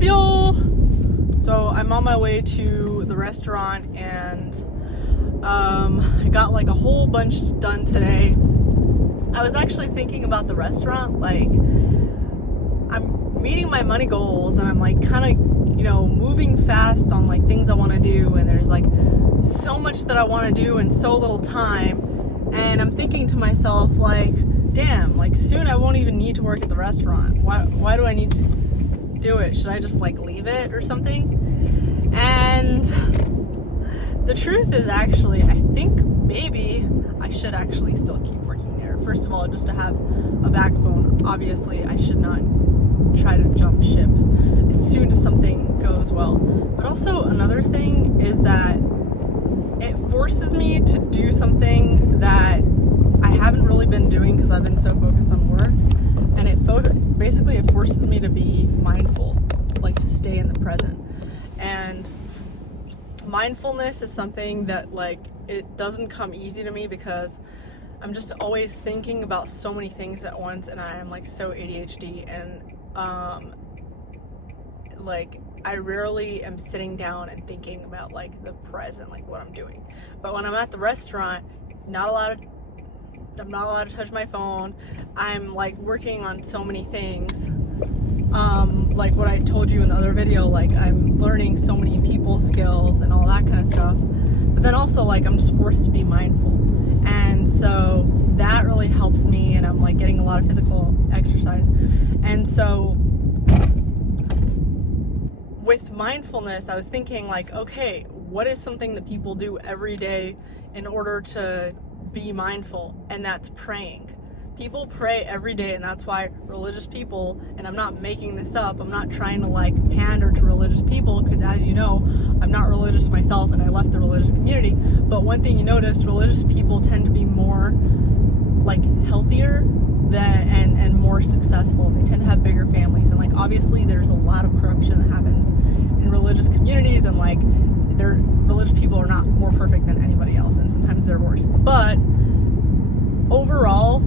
up, y'all? So I'm on my way to the restaurant, and I got like a whole bunch done today. I was actually thinking about the restaurant, like I'm meeting my money goals, and I'm like kind of, moving fast on like things I want to do, and there's like so much that I want to do in so little time, and I'm thinking to myself like, damn, like soon I won't even need to work at the restaurant. Why do I need to do it? Should I just like leave it or something? And the truth is, actually, I think maybe I should actually still keep working there. First of all, just to have a backbone. Obviously, I should not try to jump ship as soon as something goes well. But also another thing is that it forces me to do something that I haven't really been doing because I've been so focused on work, and it forces me to be mindful, like to stay in the present. And mindfulness is something that like it doesn't come easy to me because I'm just always thinking about so many things at once, and I am like so ADHD, and like I rarely am sitting down and thinking about like the present, like what I'm doing. But when I'm at the restaurant, I'm not allowed to touch my phone. I'm like working on so many things. Like what I told you in the other video, like I'm learning so many people skills and all that kind of stuff. But then also like I'm just forced to be mindful. And so that really helps me, and I'm like getting a lot of physical exercise. And so with mindfulness, I was thinking like, okay, what is something that people do every day in order to be mindful? And that's praying. People pray every day, and that's why religious people, and I'm not making this up, I'm not trying to like pander to religious people, because as you know, I'm not religious myself and I left the religious community. But one thing you notice, religious people tend to be more like healthier and more successful. They tend to have bigger families, and like obviously there's a lot of corruption that happens in religious communities, and like religious people are not more perfect than anybody else, and sometimes they're worse. But overall,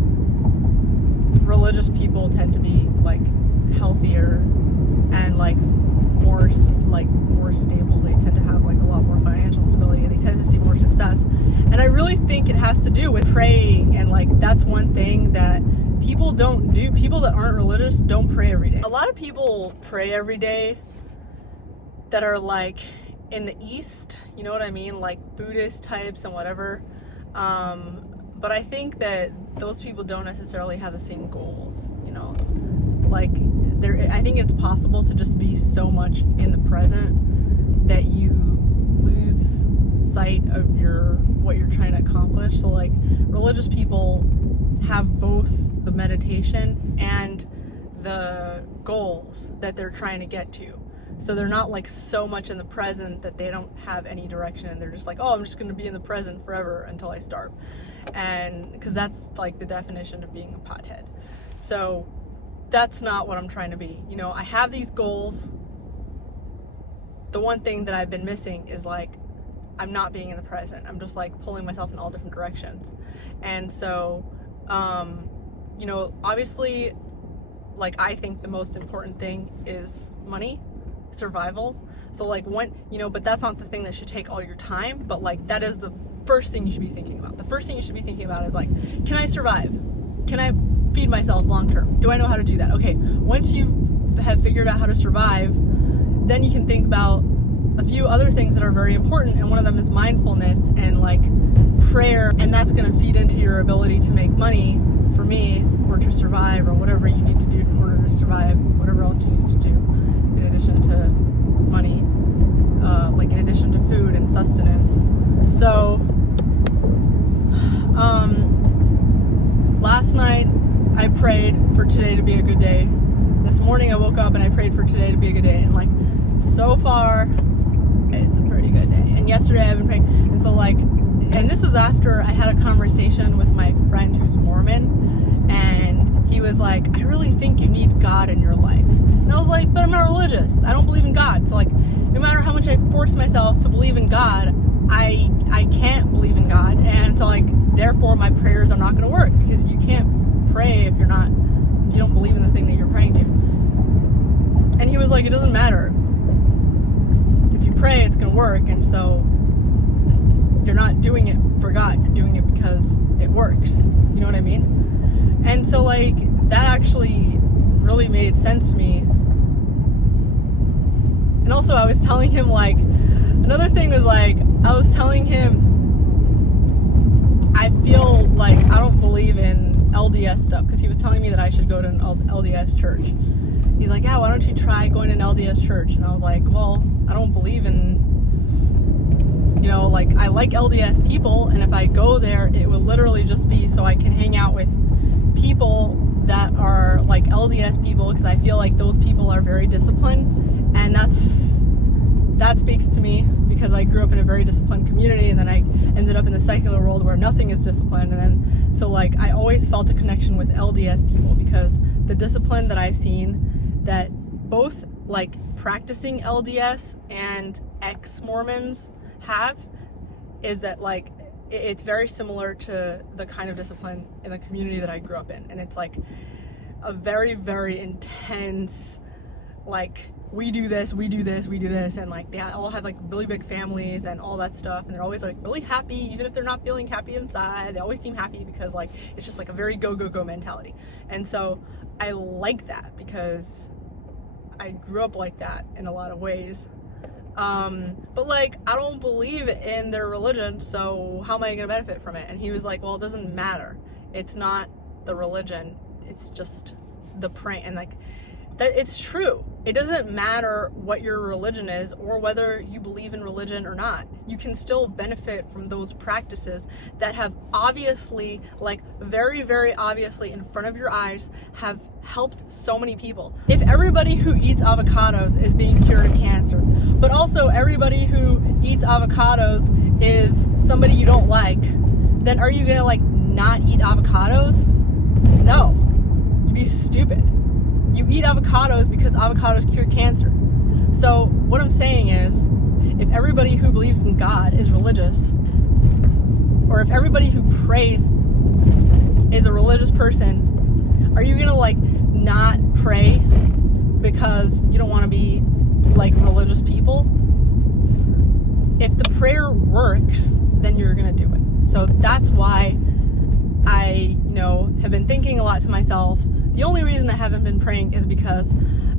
religious people tend to be like healthier and like more stable. They tend to have like a lot more financial stability, and they tend to see more success. And I really think it has to do with praying, and like that's one thing that people don't do. People that aren't religious don't pray every day. A lot of people pray every day that are like in the East, you know what I mean, like Buddhist types and whatever. But I think that those people don't necessarily have the same goals, like I think it's possible to just be so much in the present that you lose sight of what you're trying to accomplish. So like religious people have both the meditation and the goals that they're trying to get to. So they're not like so much in the present that they don't have any direction, and they're just like, oh, I'm just going to be in the present forever until I starve. And because that's like the definition of being a pothead. So that's not what I'm trying to be. I have these goals. The one thing that I've been missing is like I'm not being in the present. I'm just like pulling myself in all different directions. And so obviously, like I think the most important thing is money, survival. So like but that's not the thing that should take all your time, but like that is the first thing you should be thinking about. The first thing you should be thinking about is like, can I survive? Can I feed myself long term? Do I know how to do that? Okay, once you have figured out how to survive, then you can think about a few other things that are very important, and one of them is mindfulness and like prayer, and that's going to feed into your ability to make money, for me, or to survive, or whatever you need to do in order to survive, whatever else you need to do in addition to money, like in addition to food and sustenance. So last night I prayed for today to be a good day. This morning I woke up and I prayed for today to be a good day, and like so far it's a pretty good day. And yesterday I've been praying, and so like, and this was after I had a conversation with my friend who's Mormon, and he was like, I really think you need God in your life. And I was like, but I'm not religious, I don't believe in God. So like, no matter how much I force myself to believe in God, I can't believe in God, and so like therefore my prayers are not going to work, because you can't pray if you don't believe in the thing that you're praying to. And he was like, it doesn't matter. If you pray, it's gonna work, and so you're not doing it for God, you're doing it because it works. You know what I mean? And so like, that actually really made sense to me. And also I was telling him, like, another thing was like, I was telling him, I feel like I don't believe in LDS stuff, because he was telling me that I should go to an LDS church. He's like, yeah, why don't you try going to an LDS church? And I was like, well, I don't believe in, you know, like, I like LDS people, and if I go there, it would literally just be so I can hang out with people that are like LDS people, because I feel like those people are very disciplined, and that speaks to me, because I grew up in a very disciplined community, and then I ended up in the secular world where nothing is disciplined. And then so like, I always felt a connection with LDS people, because the discipline that I've seen that both like practicing LDS and ex-Mormons have is that like, it's very similar to the kind of discipline in the community that I grew up in. And it's like a very, very intense, like, we do this, we do this, we do this, and like, they all have like really big families and all that stuff, and they're always like really happy, even if they're not feeling happy inside. They always seem happy, because like, it's just like a very go, go, go mentality. And so I like that, because I grew up like that in a lot of ways. But like, I don't believe in their religion, so how am I gonna benefit from it? And he was like, well, it doesn't matter. It's not the religion, it's just the praying. And like, that it's true. It doesn't matter what your religion is, or whether you believe in religion or not. You can still benefit from those practices that have obviously, like very, very obviously in front of your eyes, have helped so many people. If everybody who eats avocados is being cured of cancer, but also everybody who eats avocados is somebody you don't like, then are you gonna like not eat avocados? No, you'd be stupid. You eat avocados because avocados cure cancer. So what I'm saying is, if everybody who believes in God is religious, or if everybody who prays is a religious person, are you gonna like not pray because you don't want to be like religious people? If the prayer works, then you're gonna do it. So that's why I, have been thinking a lot to myself. The only reason I haven't been praying is because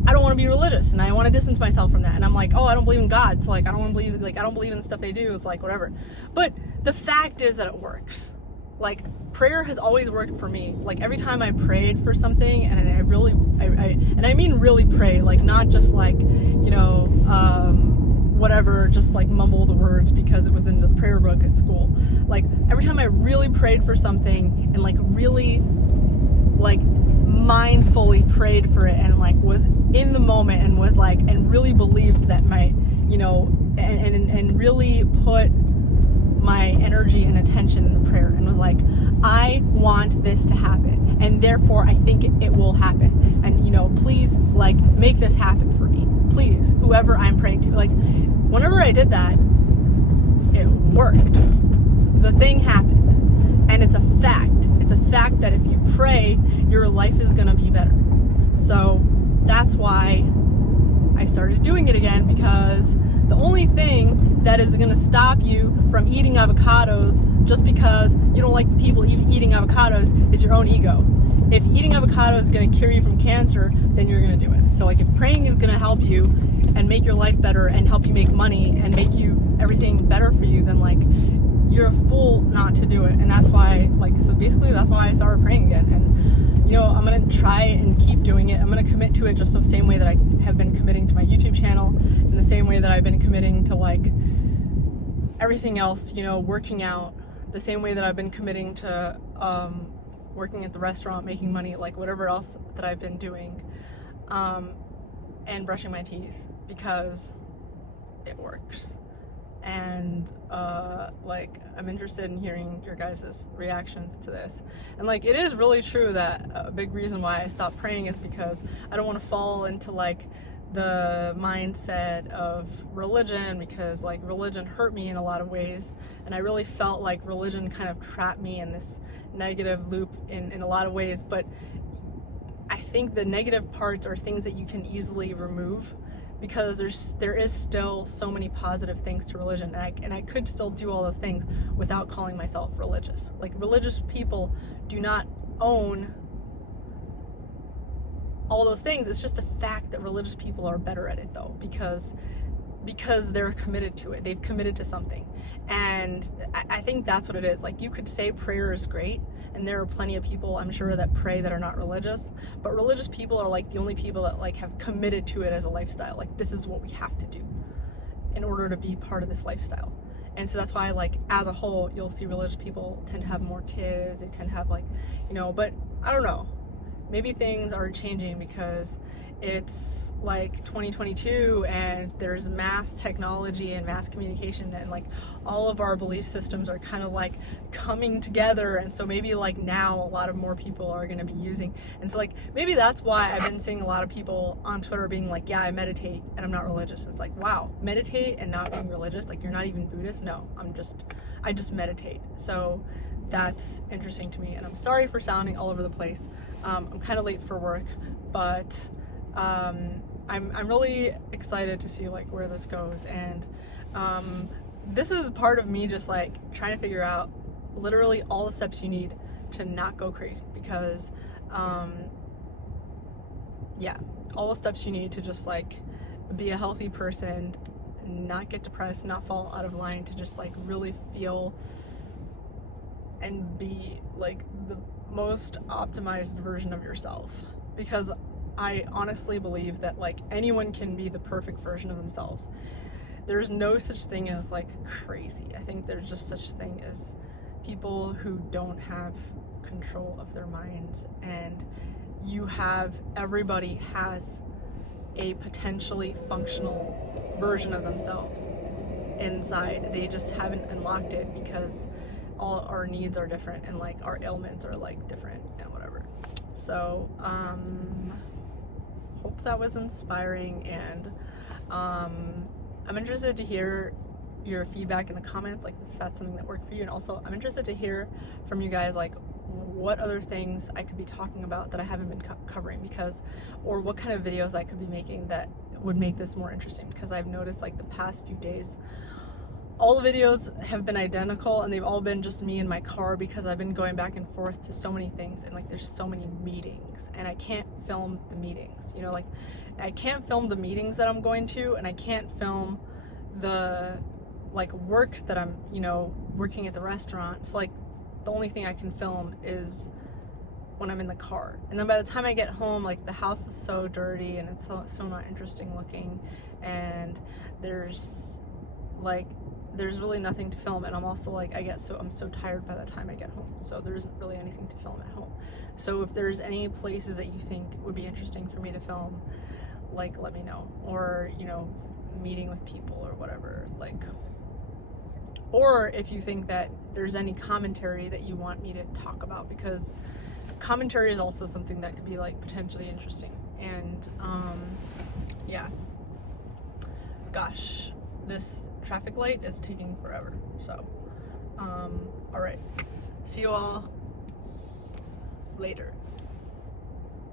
I don't want to be religious, and I want to distance myself from that. And I'm like, oh, I don't believe in God, so like, I don't believe in the stuff they do. It's like, whatever. But the fact is that it works. Like, prayer has always worked for me. Like, every time I prayed for something, and I mean really pray, like, not just like, whatever, just like mumble the words because it was in the prayer book at school. Like, every time I really prayed for something, and like really like mindfully prayed for it, and like was in the moment, and was like, and really believed that my, and really put my energy and attention in the prayer, and was like, I want this to happen, and therefore I think it will happen, and please like make this happen for me, please, whoever I'm praying to. Like, whenever I did that, it worked. The thing happened, and it's a fact. It's a fact that if you pray, your life is gonna be better. So that's why I started doing it again, because the only thing that is gonna stop you from eating avocados just because you don't like the people eating avocados is your own ego. If eating avocados is gonna cure you from cancer, then you're gonna do it. So like, if praying is gonna help you and make your life better and help you make money and make everything better for you, then like, you're a fool not to do it. And that's why, so basically that's why I started praying again. And I'm gonna try and keep doing it. I'm gonna commit to it just the same way that I have been committing to my YouTube channel, in the same way that I've been committing to like everything else, working out, the same way that I've been committing to working at the restaurant, making money, like whatever else that I've been doing, and brushing my teeth, because it works. And I'm interested in hearing your guys' reactions to this. And like, it is really true that a big reason why I stopped praying is because I don't want to fall into like the mindset of religion, because like, religion hurt me in a lot of ways, and I really felt like religion kind of trapped me in this negative loop in a lot of ways. But I think the negative parts are things that you can easily remove, because there is still so many positive things to religion, and I could still do all those things without calling myself religious. Like, religious people do not own all those things. It's just a fact that religious people are better at it, though, because they're committed to it. They've committed to something. And I think that's what it is. Like, you could say prayer is great, and there are plenty of people, I'm sure, that pray that are not religious, but religious people are like the only people that like have committed to it as a lifestyle. Like, this is what we have to do in order to be part of this lifestyle. And so that's why, like, as a whole, you'll see religious people tend to have more kids. They tend to have, like, you know, but I don't know. Maybe things are changing because it's like 2022 and there's mass technology and mass communication, and like all of our belief systems are kind of like coming together. And so maybe like now a lot of more people are going to be using, and so like maybe that's why I've been seeing a lot of people on Twitter being like, yeah, I meditate and I'm not religious. It's like, wow, meditate and not being religious? Like, you're not even Buddhist? No, I just meditate. So that's interesting to me, and I'm sorry for sounding all over the place. I'm kind of late for work, but I'm really excited to see like where this goes, and this is part of me just like trying to figure out literally all the steps you need to not go crazy, because yeah, all the steps you need to just like be a healthy person, not get depressed, not fall out of line, to just like really feel and be like the most optimized version of yourself. Because I honestly believe that like anyone can be the perfect version of themselves. There's no such thing as like crazy. I think there's just such thing as people who don't have control of their minds, and everybody has a potentially functional version of themselves inside. They just haven't unlocked it because all our needs are different, and like our ailments are like different and whatever. So hope that was inspiring, and I'm interested to hear your feedback in the comments, like if that's something that worked for you. And also I'm interested to hear from you guys like what other things I could be talking about that I haven't been covering, or what kind of videos I could be making that would make this more interesting, because I've noticed like the past few days all the videos have been identical, and they've all been just me in my car, because I've been going back and forth to so many things, and like there's so many meetings, and I can't film the meetings, you know, like I can't film the meetings that I'm going to, and I can't film the like work that I'm, you know, working at the restaurant. It's like the only thing I can film is when I'm in the car, and then by the time I get home, like the house is so dirty and it's so not interesting looking, and there's really nothing to film. And I'm also like, I'm so tired by the time I get home, so there isn't really anything to film at home. So if there's any places that you think would be interesting for me to film, like let me know, or you know, meeting with people or whatever, like, or if you think that there's any commentary that you want me to talk about, because commentary is also something that could be like potentially interesting. And yeah, gosh, this traffic light is taking forever. So all right, see you all later.